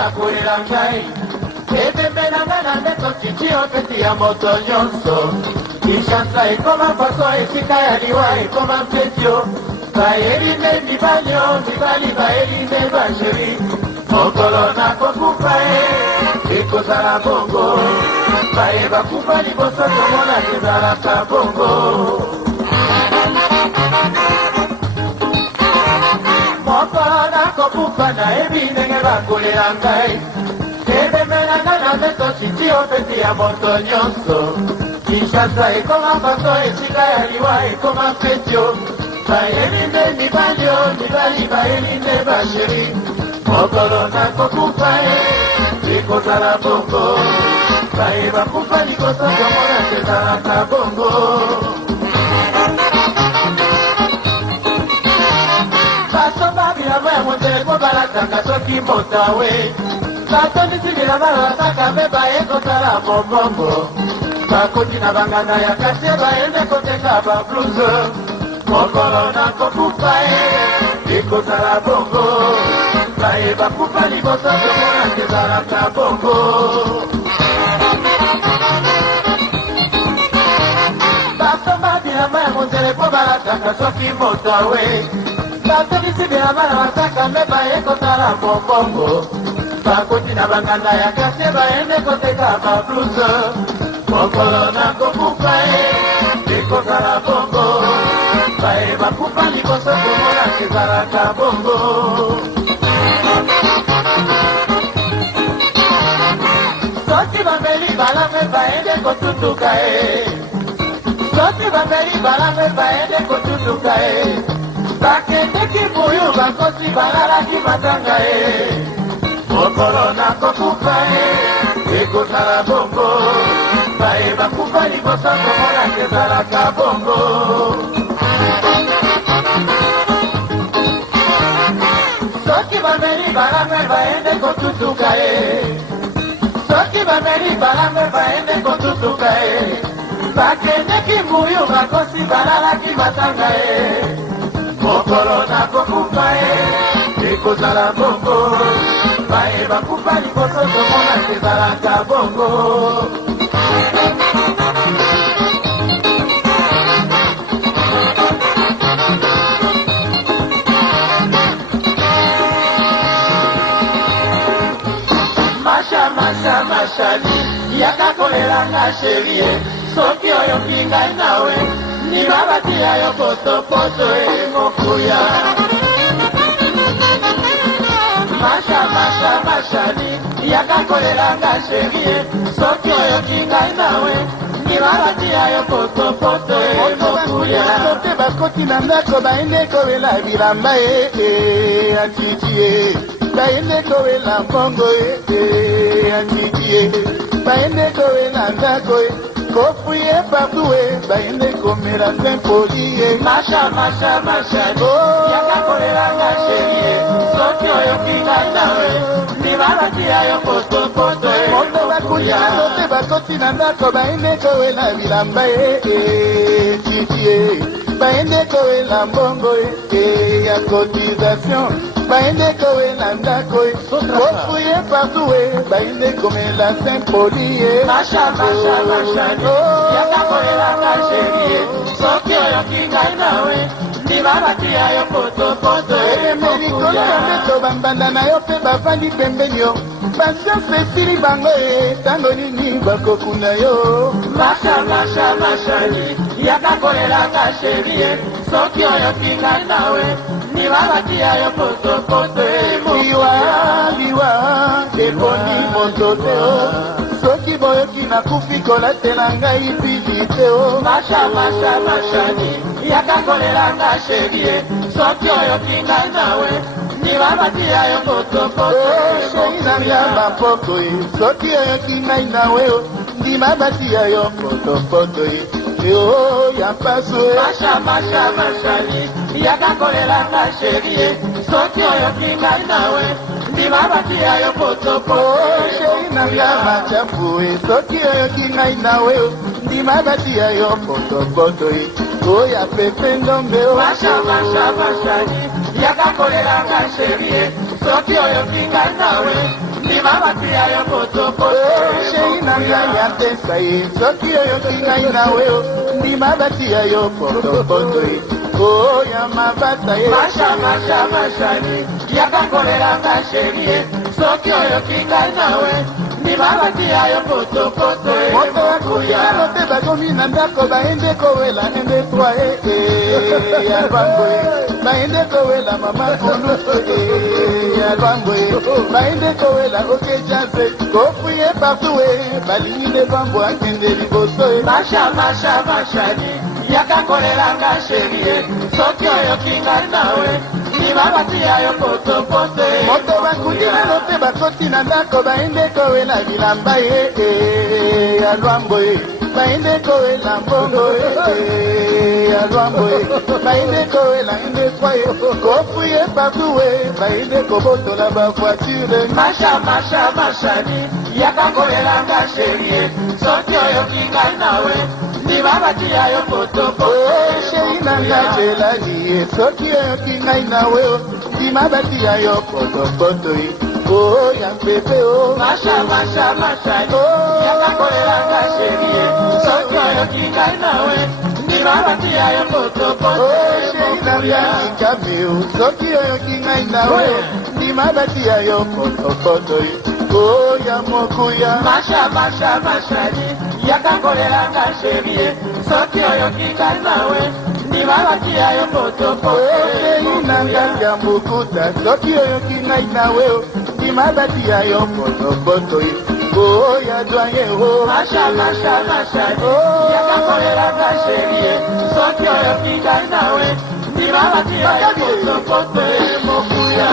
bakolela ngai ebembe na ngai na ndeto titi opeti ya moto nyonso Kinshasa ekoma faso esika ya liwa ekoma mpetio bayeline mibalio mibali bayeline basheri mokolo nakokufa ekozala bongo baye bakufa liboso tomona ezalaka bongo mokolo nakokufa nayebi ndenge bakolela ngai ebemelanga na ndeto siti opeti ya moto nyonso Kinshasa ekoma faso esika ya liwa ekoma mpetio bayeline mibalio mibali bayeline basheri mokolo nakokufa ekozala bongo baye bakufa liboso tomona ezalaka bongo basomba bilamo ya mondele po balataka soki motawe batondisi bilamo balataka mpe baye kosala mombongo bakoti na bangana ya kasie bayende koteka babluse mokolo nakokufa ekozala bongo baye bakufa liboso tomona ezalaka bongo basomba bilamo ya mondele po balataka soki motawe batondisi bilamo balataka mpe baye kosala mombongo bakoti na banganda ya kasie bayende koteka babluse mokolo nakokufa ekozala bongo baye bakufa liboso tomona ezalaka bongo soki bameli balame baende kotutuka soki bameli balame baende kotutuka bakendeki buyu bakosi balalaki matanga mokolo nakokufa ekozala bongo baye bakufa liboso tomona ezalaka bongo soki bameli balame baende kotutuka soki bameli balame baende kotutuka bakendeki mbuyu bakosi balalaki matanga mokolo nakokufa ekozala bongo baye bakufa liboso tomona ezalaka bongo mashali yakakolelanga sherie soki oyo pingai nawe ni babati yayo potopoto mokuya mashali yakakolelanga sherie soki oyo pingai nawe ni babati yayo potopoto mokuya te bakoti na ndako baende kowela bilamba antitie baende kowela mbongo antitie baende kowela ndako kofuye partout baende komela tempoli mashali yakakolelanga sherie soki oyo pingai nawe ni babati yayo potopoto moto bakunyano te bakoti na ndako baende kowela bilamba titie baende kowela mbongo ya cotisation baende kowela ndako kofuye partout baende komela tempoli mashali yakakolelanga sherie soki oyo pingai nawe ni babati yayo potopoto emelikolo ya mbeto bambanda na yo mpe bafandi pembeni yo pasianse esili bango ntango nini bakokuna yo mashali yakakolelanga sherie soki oyo pingai nawe ni babati yayo potopoto liwa eboni moto te soki boyoki nakufi kolatela ngai pili te mashali yakakolelanga sherie soki oyo pingai nawe ni babati yayo potopoto shei nanga bapoko soki oyoki ngai nawe ndima bati yayo potopoto ya paso mashali yakakolelanga sherie soki oyo pingai nawe ndima bati yayo potopoto shei nanga machafu soki oyoki ngai nawe ndima bati yayo potopoto oya pepe ndombe mashali yakakolelanga sherie soki oyo pingai nawe ndima batia yo potopoto shei nanga tesa ye soki oyo kingai nawe ndima batia yo potopoto oh ya mabata ye masha ni yakakolera ngasherie soki oyo kingai nawe ndima batia yo potopoto moto akuya lote bakomi na ndako baende kowela ende twa ya bango baende kowela mama kulu ya bango baende kowela okejaze kofuye partout balingi bango akende liboso masha ni yakakolera ngasherie soki oyo kingai nawe ndima batia yo potopoto moto bakundina lote bakoti na ndako baende kowela bilamba ya lwambo baende kowela mbongo ya lwambo baende kowela ende twaye kofuye partout baende kobotola bavoiture masha ni yakakolera ngasherie soki oyo kingai nawe ndima batia yo potopoto shei nanga jelani soki oyo kingai nawe ndima batia yo potopoto oh ya pepe oh masha yakakolera ngasherie soki oyo kingai nawe ndima batia yo potopoto shei nanga kikameo soki oyo kingai nawe ndima batia yo potopoto oh ya mokuya masha ni yakakolera ngasherie soki oyo kingai nawe ndima batia yo potopoto shei nanga ya mukuta soki oyo kingai nawe ndima batia yo potopoto oh ya doye oh masha ni yakakolera ngasherie soki oyo kingai nawe ndima batia yo potopoto mokuya